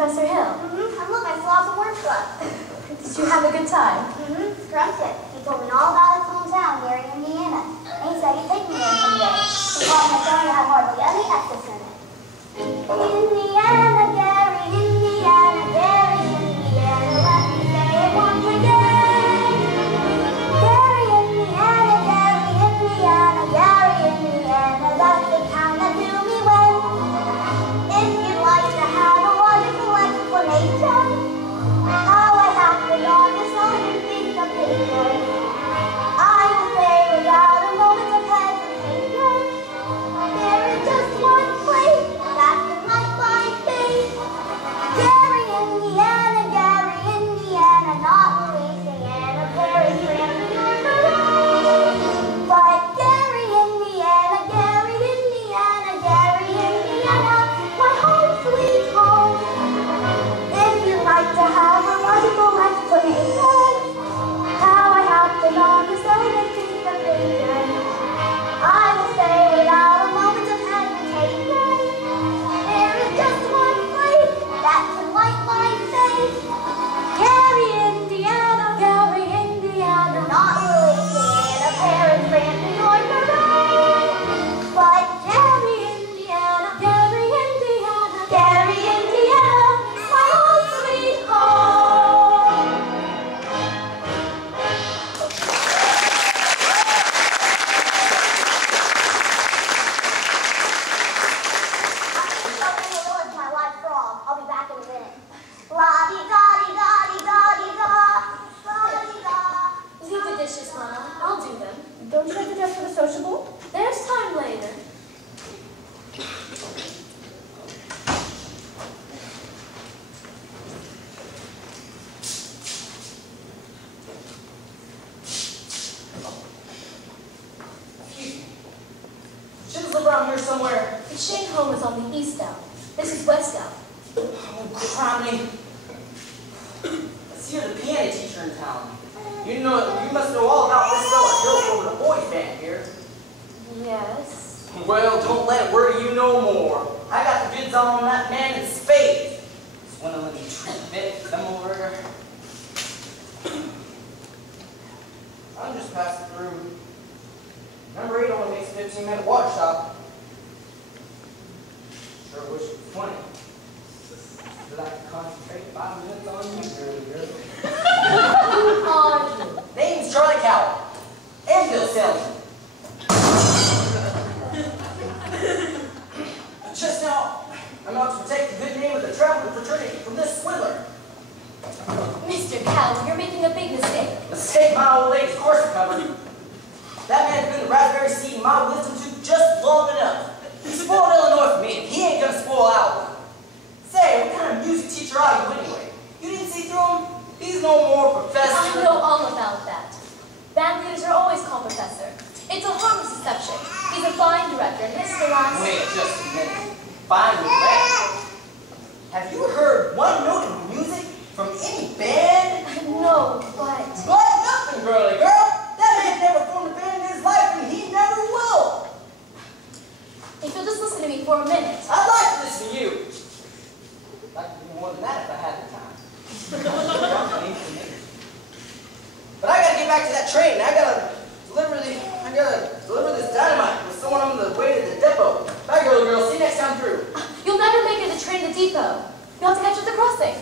Professor Hill? And look, I still have some work left. Did you have a good time? Scrumptious. He told me all about his hometown, Gary, Indiana. And he said he'd take me there someday. He taught me a song that had hardly any X's in it. Indiana, Gary, Indiana, Gary, Indiana, let me say it once again. Gary, Indiana, Gary, Indiana, Gary, Indiana, that's the town that knew me well. If you'd like to have a wonderful explanation, how I happened on this open piece of paper, I will say without a moment of hesitation, there is just one place that can light my face. Gary, Indiana, not Louisiana, Paris, France, New York, or Rome. But Gary, Indiana, my home sweet home. If you'd like to have a logical explanation, how I happened on this open piece of paper, I will say without a moment of hesitation, there is just one place that can light my face. Gary, Indiana, not Louisiana, Paris, France, New York, or Rome. But Gary, Indiana, my home sweet home. I'm my live frog. I'll be back in a minute. La-dee-da-dee-da-dee-da-dee-da. La-dee-da. Leave the dishes, Mama. I'll do them. Don't you have to dress for the sociable? There's time later. Shouldn't live around here somewhere. The Shane home is on the east out. This is west out. Oh, criminy. Let's hear the piano teacher in town. You must know all about this fella Hill over the boys band here. Yes. Well, don't let it worry you no more. I got the goods on that man in spades. Just want to let me treat them over here. I'm just passing through. Number 8 only makes a 15-minute water stop. Sure wish it was 20. So that I could concentrate 5 minutes on you, girl. Who are you? Name's Charlie Cowell. And Bill Salesman. Just now, I'm out to protect the good name of the traveling fraternity from this swindler. Mr. Cowell, you're making a big mistake. Mistake my old lady's course recovery. That man's been the raspberry seed in my wisdom tooth just long enough. He spoiled Illinois for me, and he ain't gonna spoil Iowa. Say, what kind of music teacher are you anyway? You didn't see through him? He's no more professor. I know all about that. Band leaders are always called professor. It's a harmless deception. He's a fine director, and this is the last... Wait just a minute. Fine director? Have you heard one note of music from any band? No, but... But nothing, girly girl. That man never formed a band in his life, and he never will. If you'll just listen to me for a minute. I'd like to listen to you. I'd like to do more than that if I had the time. But I gotta get back to that train. I gotta deliver this dynamite with someone on the way to the depot. Bye, girly girl. See you next time through. You'll never make it to the train to the depot. You'll have to catch at the crossing.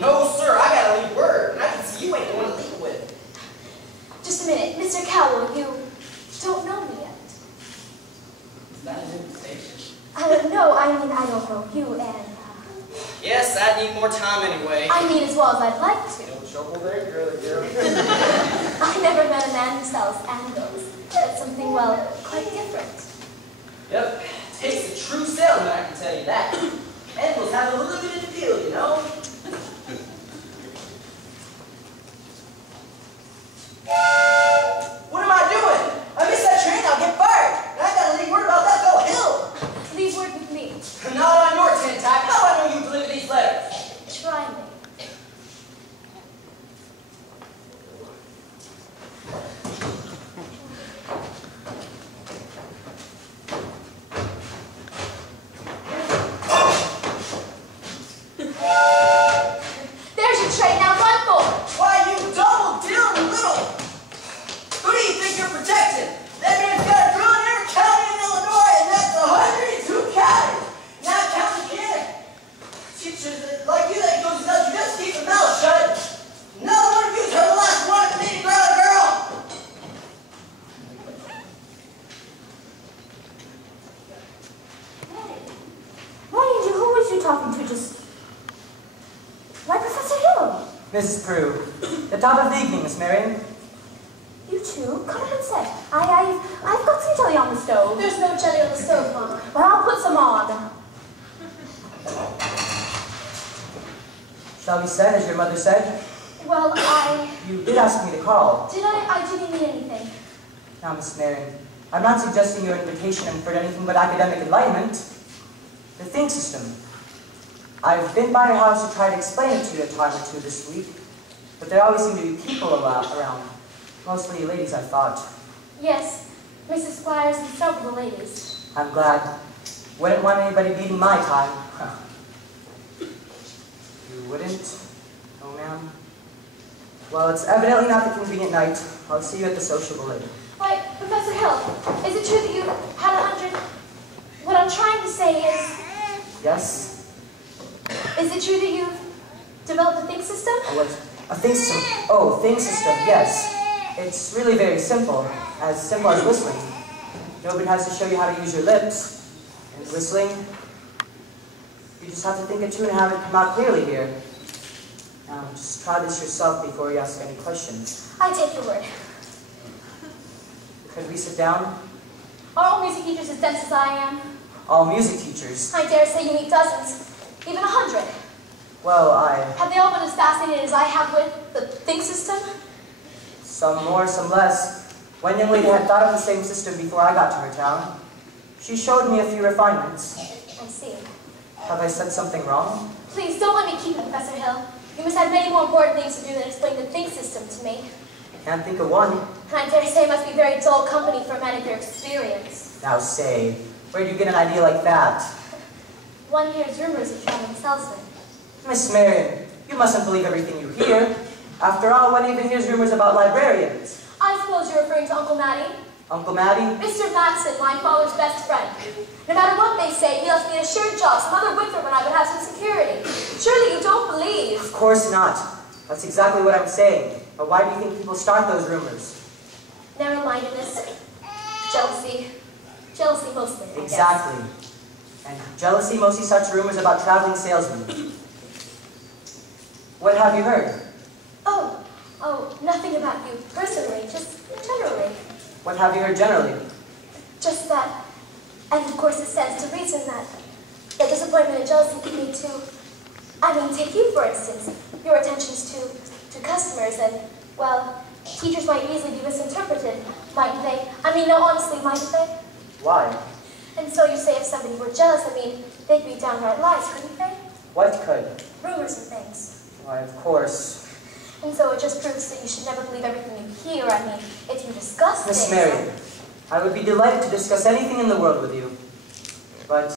No, sir. I gotta leave word, and I can see you ain't the one to leave it with. Just a minute. Mr. Cowell, you don't know me yet. Is that an invitation? No, I mean, I don't know you, and... Yes, I'd need more time anyway. I mean, as well as I'd like to. No trouble there, girly girl. I never met a man who sells anvils. That's something, well, quite different. Yep. Takes a true salesman, I can tell you that. Anvils have a limited appeal, you know? What am I doing? I missed that train, I'll get fired. And I gotta leave word about that fellow Hill. Leave word with me. Not on your tin type. How do I know you deliver these letters? Try me. Mrs. Prue, the top of the evening, Miss Marion. You two, come on and sit. I've got some jelly on the stove. There's no jelly on the stove, Mama. Well, I'll put some on. Shall we send, as your mother said? Well, You did ask me to call. Did I? I didn't mean anything. Now, Miss Marion, I'm not suggesting your invitation for anything but academic enlightenment. The think system. I've been by your house to try to explain it to you a time or two this week, but there always seem to be people around. Mostly ladies, I thought. Yes, Mrs. Squires and several ladies. I'm glad. Wouldn't want anybody beating my time. You wouldn't? Oh, ma'am. Well, it's evidently not the convenient night. I'll see you at the sociable later. Why, Professor Hill, is it true that you had 100? What I'm trying to say is, Yes? is it true that you've developed a think system? What? A think system? Oh, think system, yes. It's really very simple as whistling. Nobody has to show you how to use your lips. And whistling, you just have to think it through and have it come out clearly here. Now, just try this yourself before you ask any questions. I take your word. Could we sit down? Are all music teachers as dense as I am? All music teachers. I dare say you meet dozens, even 100. Well, Have they all been as fascinated as I have with the think system? some more, some less. One young lady had thought of the same system before I got to her town. She showed me a few refinements. I see. Have I said something wrong? Please, don't let me keep it, Professor Hill. You must have many more important things to do than explain the think system to me. Can't think of one. And I dare say it must be very dull company for a man of your experience. Now say, where do you get an idea like that? One hears rumors of traveling salesmen. Miss Marion, you mustn't believe everything you hear. After all, one even hears rumors about librarians. I suppose you're referring to Uncle Matty? Uncle Matty? Mr. Matson, my father's best friend. No matter what they say, he left me a assured job, some other Winthrop, when I would have some security. Surely you don't believe? Of course not. That's exactly what I'm saying. But why do you think people start those rumors? Narrow-mindedness, jealousy. Jealousy mostly, I guess. Exactly. And jealousy mostly starts rumors about traveling salesmen. What have you heard? Oh, nothing about you personally, just generally. What have you heard generally? Just that, and of course it stands to reason that disappointment and jealousy can lead to, take you for instance, your attentions to customers and, well, teachers might easily be misinterpreted, mightn't they? No, honestly, mightn't they? Why? And so you say if somebody were jealous, they'd be downright lies, couldn't they? What could? Rumors and things. Why, of course. And so it just proves that you should never believe everything you hear. If you discuss Miss things... Marion, I would be delighted to discuss anything in the world with you. But